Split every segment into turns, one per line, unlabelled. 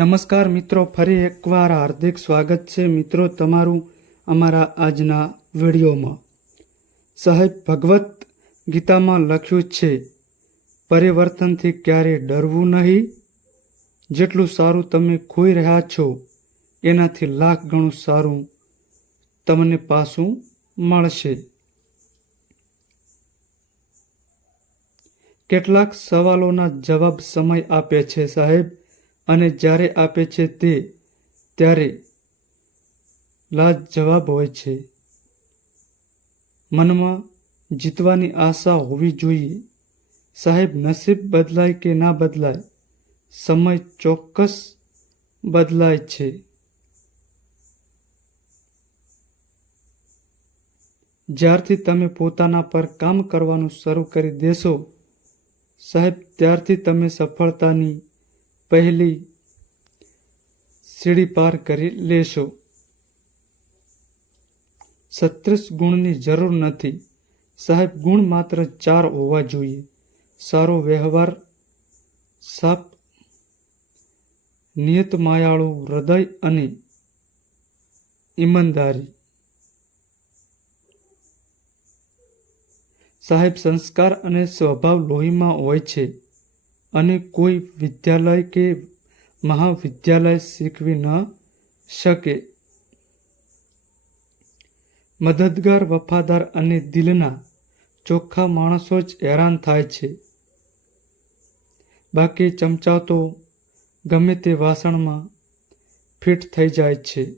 નમસ્કાર મિત્રો, ફરી એકવાર હાર્દિક સ્વાગત છે. મિત્રો, તમારું અમારા આજના વિડીયોમાં. સાહેબ ભગવત ગીતામાં લખ્યું છે, પરિવર્તનથી ક્યારે ડરવું નહીં. જેટલું સારું તમે ખોઈ રહ્યા છો, એનાથી લાખ ગણું સારું તમને પાછું મળશે. કેટલાક સવાલોના જવાબ સમય આપે છે સાહેબ. અને જ્યારે આપે છે તે, ત્યારે લાજ જવાબ હોય છે. મનમાં જીતવાની આશા હોવી જોઈએ. સાહેબ, નસીબ બદલાય કે ના બદલાય? સમય ચોક્કસ બદલાય છે. જ્યારથી તમે પોતાના પર કામ કરવાનું શરૂ કરી દેશો, સાહેબ, ત્યારથી તમે સફળતાની પહેલી સીડી પાર કરી લેશો. છત્રીસ ગુણની જરૂર નથી. સાહેબ, ગુણ માત્ર ચાર હોવા જોઈએ. સારો વ્યવહાર, સાપ, નિયત માયાળું હૃદય અને ઈમાનદારી. સાહેબ, સંસ્કાર અને સ્વભાવ લોહીમાં હોય છે. અને કોઈ વિદ્યાલય કે મહાવિદ્યાલય શીખવી ન શકે. મદદગાર, વફાદાર અને દિલના ચોખ્ખા માણસો જ હેરાન થાય છે. બાકી ચમચા તો ગમે તે વાસણમાં ફિટ થઈ જાય છે.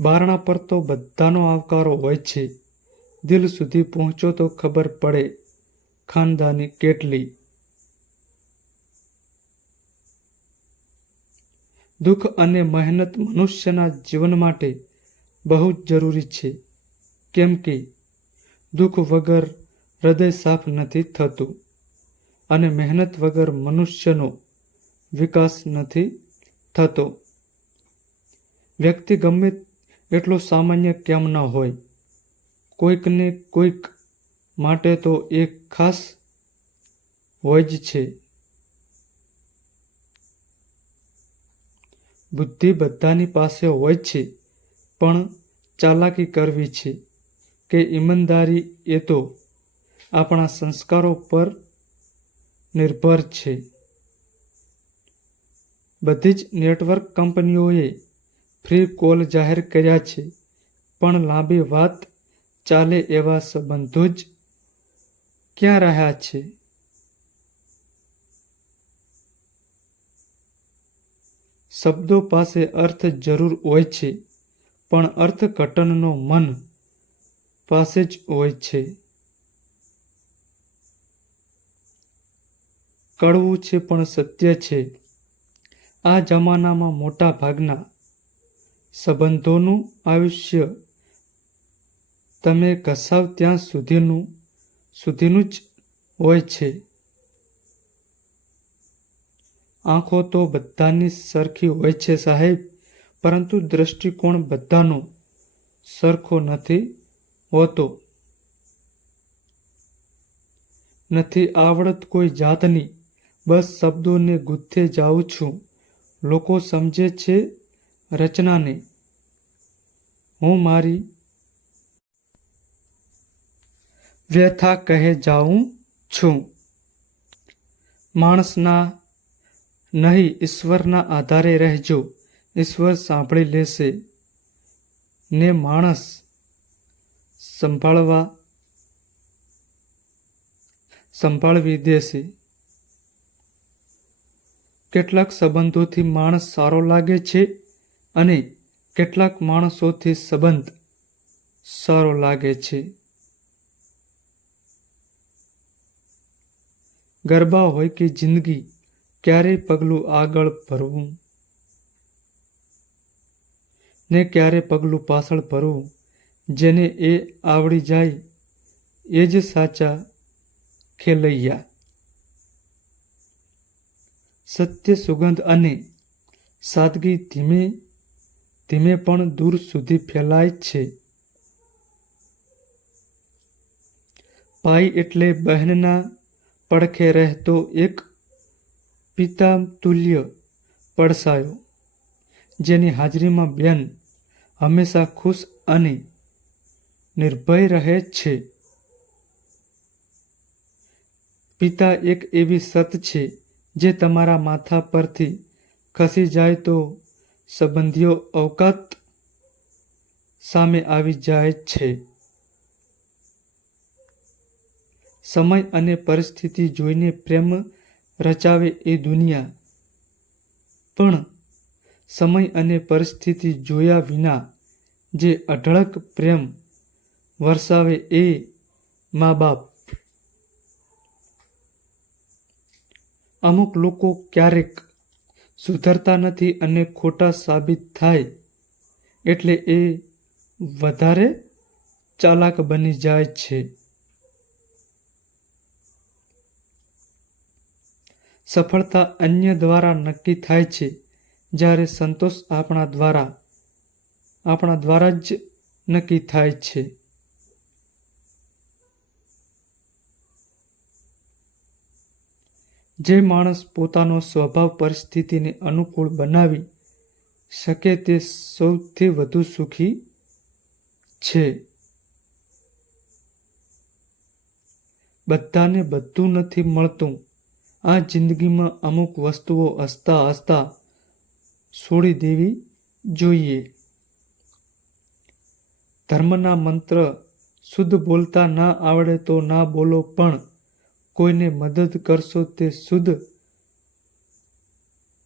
બારણા પર તો બધાનો આવકારો હોય છે. દિલ સુધી પહોંચો તો ખબર પડે. ખાનદાની કેટલી દુઃખ અને મહેનત મનુષ્યના જીવન માટે બહુ જ જરૂરી છે. કેમ કે દુઃખ વગર હૃદય સાફ નથી થતું અને મહેનત વગર મનુષ્યનો વિકાસ નથી થતો. વ્યક્તિ ગમે એટલો સામાન્ય કેમ ન હોય, કોઈકને કોઈક માટે તો એક ખાસ હોય જ છે. બુદ્ધિ બધાની પાસે હોય છે, પણ ચાલાકી કરવી છે કે ઈમાનદારી એ તો આપણા સંસ્કારો પર નિર્ભર છે. બધી જ નેટવર્ક કંપનીઓએ ફ્રી કોલ જાહેર કર્યા છે, પણ લાંબી વાત ચાલે એવા સંબંધો જ ક્યાં રહ્યા છે? શબ્દો પાસે અર્થ જરૂર હોય છે, પણ અર્થઘટનનો મન પાસે જ હોય છે. કડવું છે પણ સત્ય છે. આ જમાનામાં મોટા ભાગના સંબંધોનું આયુષ્ય તમે ઘસાવ ત્યાં સુધીનું સુધીનું જ હોય છે. આંખો તો બધાની સરખી હોય છે સાહેબ, પરંતુ દ્રષ્ટિકોણ બધાનો સરખો નથી હોતો. નથી આવડત કોઈ જાતની. બસ શબ્દોને ગુથે જાઉં છું. લોકો સમજે છે રચનાને. હું મારી વ્યથા કહે જાઉં છું. માણસના નહીં, ઈશ્વરના આધારે રહેજો. ઈશ્વર સાંભળી લેશે. ને માણસ સંભાળવા સંભાળવી દેશે. કેટલાક સંબંધોથી માણસ સારો લાગે છે અને કેટલાક માણસોથી સંબંધ સારો લાગે છે. ગરબા હોય કે જિંદગી, ક્યારે પગલું આગળ ભરવું? ને ક્યારે પગલું પાછળ ભરવું? જેને એ આવડી જાય, એ જ સાચા ખેલૈયા. સત્ય, સુગંધ અને સાદગી ધીમે ધીમે પણ દૂર સુધી ફેલાય છે. પાઈ એટલે બહેનના પડખે રહેતો એક પિતા તુલ્ય પડસાયો, જેની હાજરીમાં બેન હંમેશા ખુશ અને નિર્ભય રહે છે. પિતા એક એવી સત છે જે તમારા માથા પરથી ખસી જાય તો સંબંધીઓ અવકાત સામે આવી જાય છે. સમય અને પરિસ્થિતિ જોઈને પ્રેમ રચાવે એ દુનિયા. પણ સમય અને પરિસ્થિતિ જોયા વિના જે અઢળક પ્રેમ વરસાવે એ મા બાપ. અમુક લોકો ક્યારેક સુધરતા નથી અને ખોટા સાબિત થાય એટલે એ વધારે ચાલાક બની જાય છે. સફળતા અન્ય દ્વારા નક્કી થાય છે, જ્યારે સંતોષ આપણા દ્વારા આપણા દ્વારા જ નક્કી થાય છે. જે માણસ પોતાનો સ્વભાવ પરિસ્થિતિને અનુકૂળ બનાવી શકે તે સૌથી વધુ સુખી છે. બધાને બધું નથી મળતું. આ જિંદગીમાં અમુક વસ્તુઓ હસતા હસતા છોડી દેવી જોઈએ. ધર્મના મંત્ર શુદ્ધ બોલતા ના આવડે તો ના બોલો, પણ કોઈને મદદ કરશો તે શુદ્ધ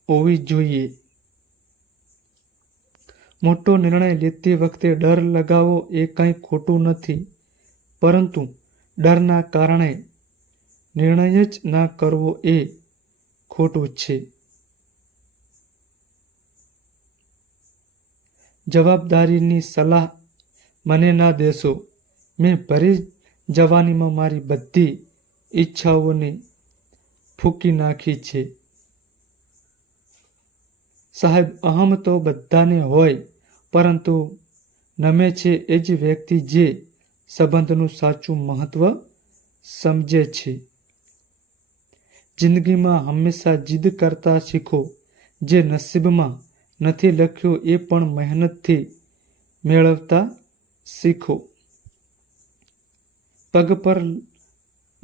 હોવી જોઈએ. મોટો નિર્ણય લેતી વખતે ડર લગાવો એ કંઈ ખોટું નથી, પરંતુ ડરના કારણે નિર્ણય જ ના કરવો એ ખોટું છે. જવાબદારીની સલાહ મને ના દેશો. મેં ભરી જવાનીમાં મારી બધી ઈચ્છાઓને ફૂંકી નાખી છે. સાહેબ, અહમ તો બધાને હોય, પરંતુ નમે છે એ જ વ્યક્તિ જે સંબંધનું સાચું મહત્વ સમજે છે. જિંદગીમાં હંમેશા જીદ કરતા શીખો. જે નસીબમાં નથી લખ્યું એ પણ મહેનતથી મેળવતા શીખો. પગ પર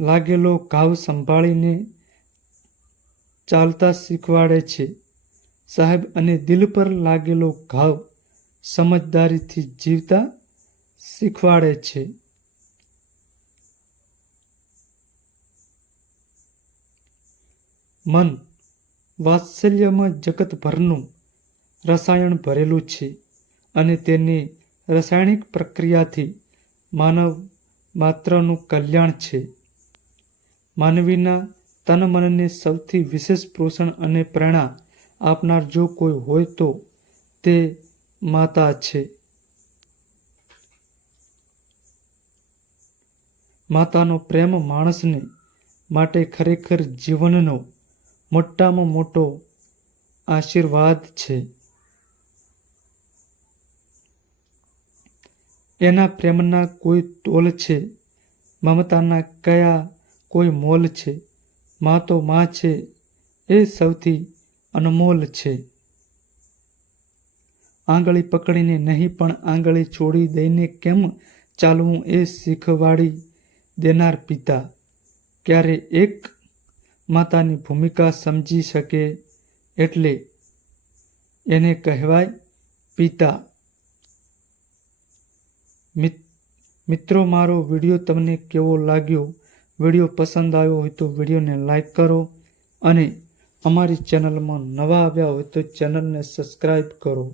લાગેલો ઘાવ સંભાળીને ચાલતા શીખવાડે છે. સાહેબ અને દિલ પર લાગેલો ઘાવ સમજદારીથી જીવતા શીખવાડે છે. મન વાત્સલ્યમાં જગતભરનું રસાયણ ભરેલું છે અને તેની રાસાયણિક પ્રક્રિયાથી માનવ માત્રનું કલ્યાણ છે. માનવીના તન મનને સૌથી વિશેષ પોષણ અને પ્રેરણા આપનાર જો કોઈ હોય તો તે માતા છે. માતાનો પ્રેમ માણસને માટે ખરેખર જીવનનો મોટામાં મોટો આશીર્વાદ છે. એના પ્રેમના કોઈ તોલ છે? મમતાના કયા કોઈ મોલ છે? મા તો મા છે એ સૌથી અનમોલ છે. આંગળી પકડીને નહીં, પણ આંગળી છોડી દઈને કેમ ચાલવું એ શીખવાડી દેનાર પિતા? ક્યારે એક માતાની ભૂમિકા સમજી શકે એટલે એને કહેવાય પિતા. મિત્રો, મારો વીડિયો તમને કેવો લાગ્યો? વીડિયો પસંદ આવ્યો હોય તો વિડીયોને લાઈક કરો અને અમારી ચેનલમાં નવા આવ્યા હોય તો ચેનલને સબસ્ક્રાઈબ કરો.